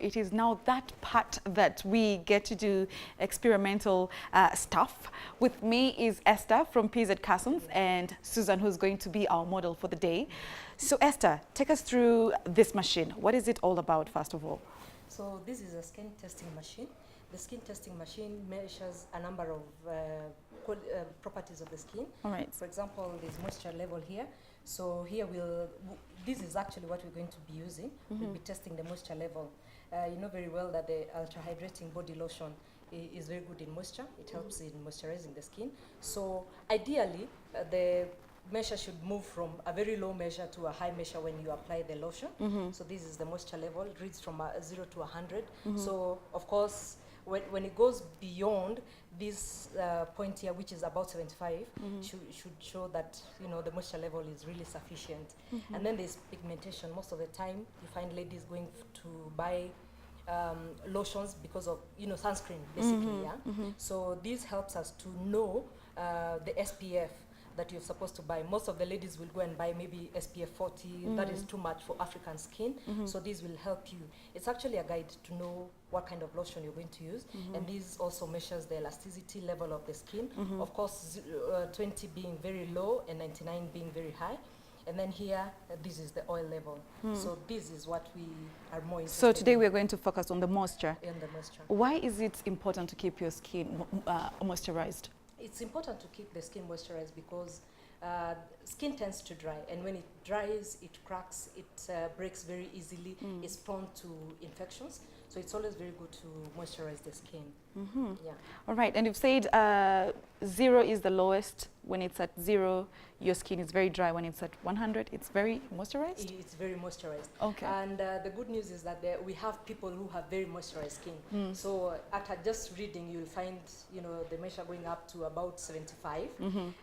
It is now that part that we get to do experimental stuff. With me is Esther from PZ CUSSON and Susan, who's going to be our model for the day. So Esther, take us through this machine. What is it all about, first of all? So this is a skin testing machine. The skin testing machine measures a number of properties of the skin. All right. For example, there's moisture level here. So here this is actually what we're going to be using. We'll be testing the moisture level. You know very well that the ultra hydrating body lotion is very good in moisture. It helps in moisturizing the skin. So ideally, the measure should move from a very low measure to a high measure when you apply the lotion. So this is the moisture level. It reads from 0 to 100. So of course, when it goes beyond this point here, which is about 75, should show that the moisture level is really sufficient. And then there's pigmentation. Most of the time, you find ladies going to buy lotions because of sunscreen, basically. So this helps us to know the SPF that you're supposed to buy. Most of the ladies will go and buy maybe SPF 40. That is too much for African skin. So this will help you. It's actually a guide to know what kind of lotion you're going to use. And this also measures the elasticity level of the skin. Of course, 20 being very low and 99 being very high. And then here, this is the oil level. So this is what we are more interested So today we're going to focus on the moisture. In the moisture. Why is it important to keep your skin moisturized? It's important to keep the skin moisturized because skin tends to dry, and when it dries, it cracks, it breaks very easily, it's prone to infections. So it's always very good to moisturize the skin. Yeah. All right, and you've said 0 is the lowest. When it's at 0, your skin is very dry. When it's at 100, it's very moisturized? It's very moisturized. Okay. And the good news is that we have people who have very moisturized skin. So after just reading, you'll find the measure going up to about 75.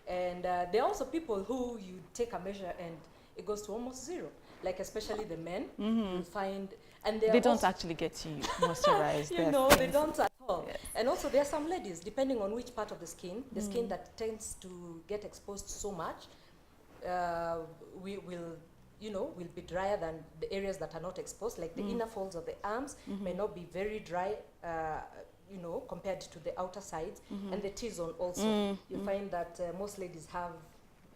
And there are also people who you take a measure and it goes to almost 0. Like especially the men, you'll find, and they don't actually get you moisturized. They don't at all. Yes. And also there are some ladies, depending on which part of the skin that tends to get exposed so much, will be drier than the areas that are not exposed. Like the inner folds of the arms may not be very dry, compared to the outer sides, and the T-zone also. You find that most ladies have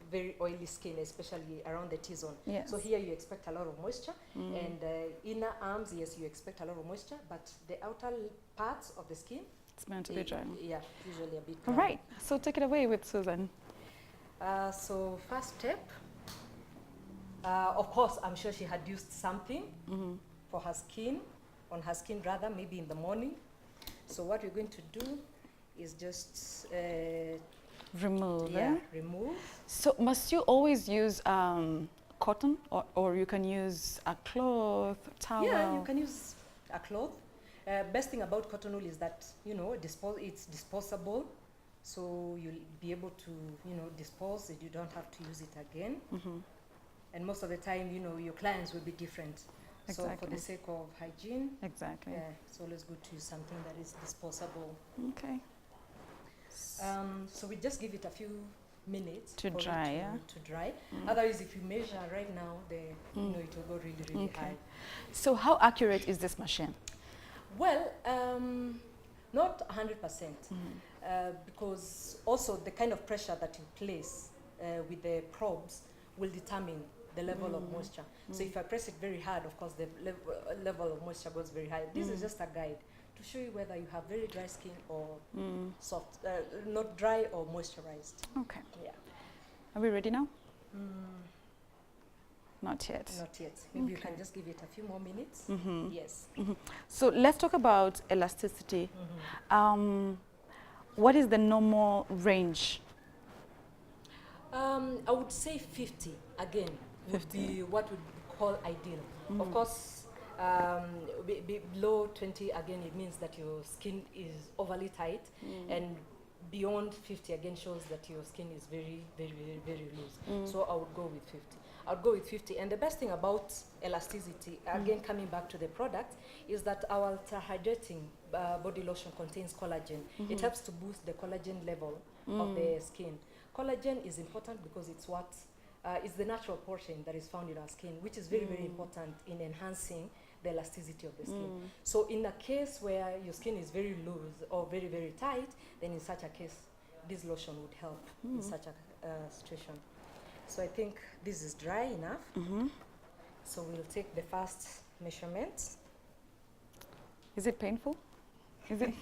very oily skin, especially around the T-zone. Yes. So here you expect a lot of moisture, and inner arms, yes, you expect a lot of moisture, but the outer parts of the skin, it's meant to be dry. Yeah, usually a bit dry. All right, so take it away with Susan. So first step, of course, I'm sure she had used something for her skin, on her skin rather, maybe in the morning. So what we're going to do is just remove. Remove. So must you always use cotton, or you can use a cloth, towel? Yeah, you can use a cloth. Best thing about cotton wool is that it's disposable, so you'll be able to dispose it. You don't have to use it again. And most of the time, your clients will be different. Exactly. So for the sake of hygiene, exactly, it's always good to use something that is disposable. Okay. So we just give it a few minutes to dry. To dry. Otherwise, if you measure right now, it will go really, really high. So how accurate is this machine? Well, not 100%, because also the kind of pressure that you place with the probes will determine the level of moisture. So if I press it very hard, of course, the level of moisture goes very high. This is just a guide to show you whether you have very dry skin or soft, not dry or moisturized. Okay. Yeah. Are we ready now? Not yet. Not yet. Maybe you can just give it a few more minutes. Yes. So let's talk about elasticity. What is the normal range? I would say 50 again. 50 would be what would call ideal. Of course, below 20 again, it means that your skin is overly tight, and beyond 50 again shows that your skin is very, very, very, very loose. So I would go with 50. I'll go with 50. And the best thing about elasticity, again coming back to the product, is that our ultra hydrating body lotion contains collagen. It helps to boost the collagen level of the skin. Collagen is important because it's what is the natural protein that is found in our skin, which is very, very important in enhancing the elasticity of the skin. So in a case where your skin is very loose or very, very tight, then in such a case, this lotion would help in such a situation. So I think this is dry enough. So we'll take the first measurement. Is it painful? Is it?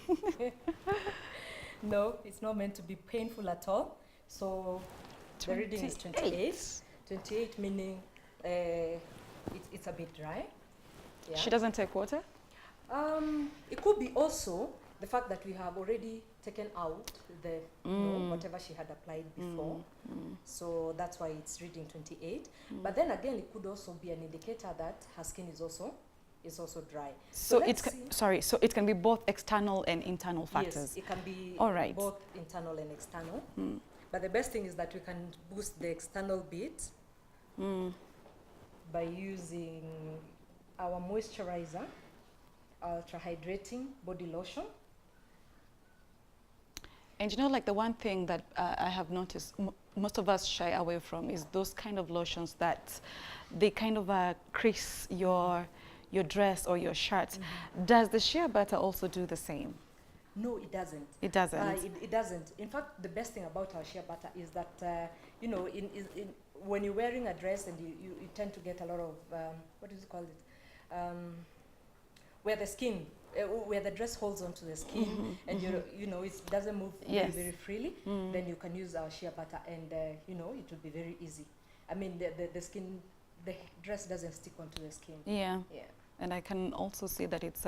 No, it's not meant to be painful at all. So the reading is 28. 28 meaning it's a bit dry. Yeah. She doesn't take water? It could be also the fact that we have already taken out the whatever she had applied before. So that's why it's reading 28. But then again, it could also be an indicator that her skin is also dry. So so it can be both external and internal factors. Yes, it can be both internal and external. But the best thing is that we can boost the external bit by using our moisturizer, ultra hydrating body lotion. And you know, like the one thing that I have noticed most of us shy away from is those kind of lotions that they kind of crease your dress or your shirt. Does the shea butter also do the same? No, it doesn't. It doesn't? It doesn't. In fact, the best thing about our shea butter is that, you know, when you're wearing a dress and you tend to get a lot of, what do you call it? Where the skin, where the dress holds onto the skin and you know, it doesn't move very, very freely, then you can use our shea butter and, you know, it will be very easy. I mean, the skin, the dress doesn't stick onto the skin. Yeah. Yeah. And I can also see that it's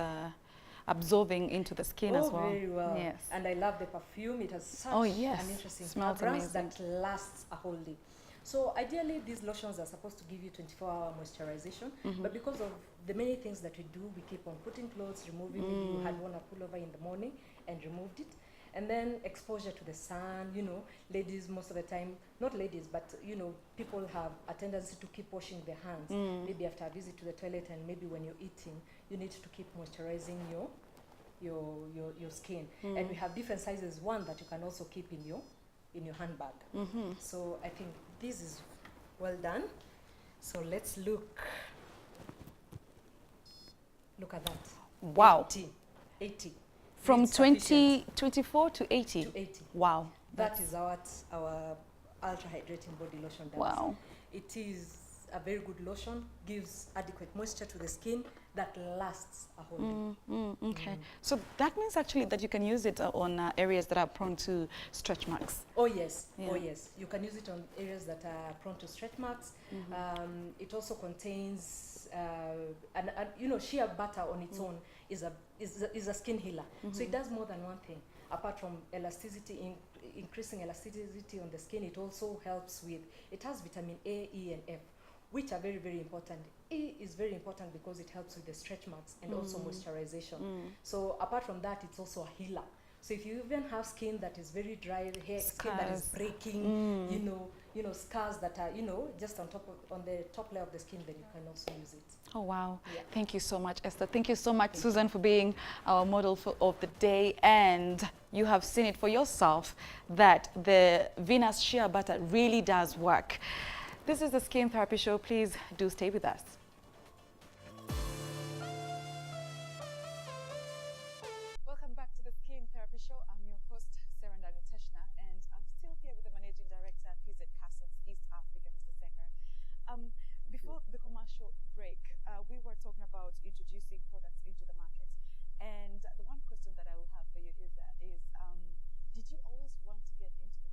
absorbing into the skin as well. Very well. Yes. And I love the perfume. It has such an interesting fragrance that lasts a whole day. So ideally, these lotions are supposed to give you 24-hour moisturization, but because of the many things that we do, we keep on putting clothes, removing. Maybe you had worn a pullover in the morning and removed it. And then exposure to the sun, you know, ladies most of the time, not ladies, but, you know, people have a tendency to keep washing their hands. Maybe after a visit to the toilet and maybe when you're eating, you need to keep moisturizing your skin. And we have different sizes, one that you can also keep in your handbag. So I think this is well done. So let's look at that. Wow. 80. From 24 to 80? To 80. Wow. That is what our ultra hydrating body lotion does. Wow. It is a very good lotion, gives adequate moisture to the skin that lasts a whole day. Okay. So that means actually that you can use it on areas that are prone to stretch marks. Oh yes, oh yes. You can use it on areas that are prone to stretch marks. It also contains, and you know, shea butter on its own is a skin healer. So it does more than one thing. Apart from elasticity, increasing elasticity on the skin, it also helps with, it has vitamin A, E, and F, which are very, very important. E is very important because it helps with the stretch marks and also moisturization. So apart from that, it's also a healer. So if you even have skin that is very dry, skin that is breaking, you know, scars that are, you know, just on the top layer of the skin, then you can also use it. Oh wow! Yeah. Thank you so much, Esther. Thank you so much, Susan, for being our model of the day. And you have seen it for yourself that the Venus shea butter really does work. This is the Skin Therapy Show. Please do stay with us. Welcome back to the Skin Therapy Show. I'm your host, Serenda Niteshna, and I'm still here with the Managing Director, CUSSON East Africa, Mr. Seher. Before the commercial break, we were talking about introducing products into the market. And the one question that I will have for you is did you always want to get into the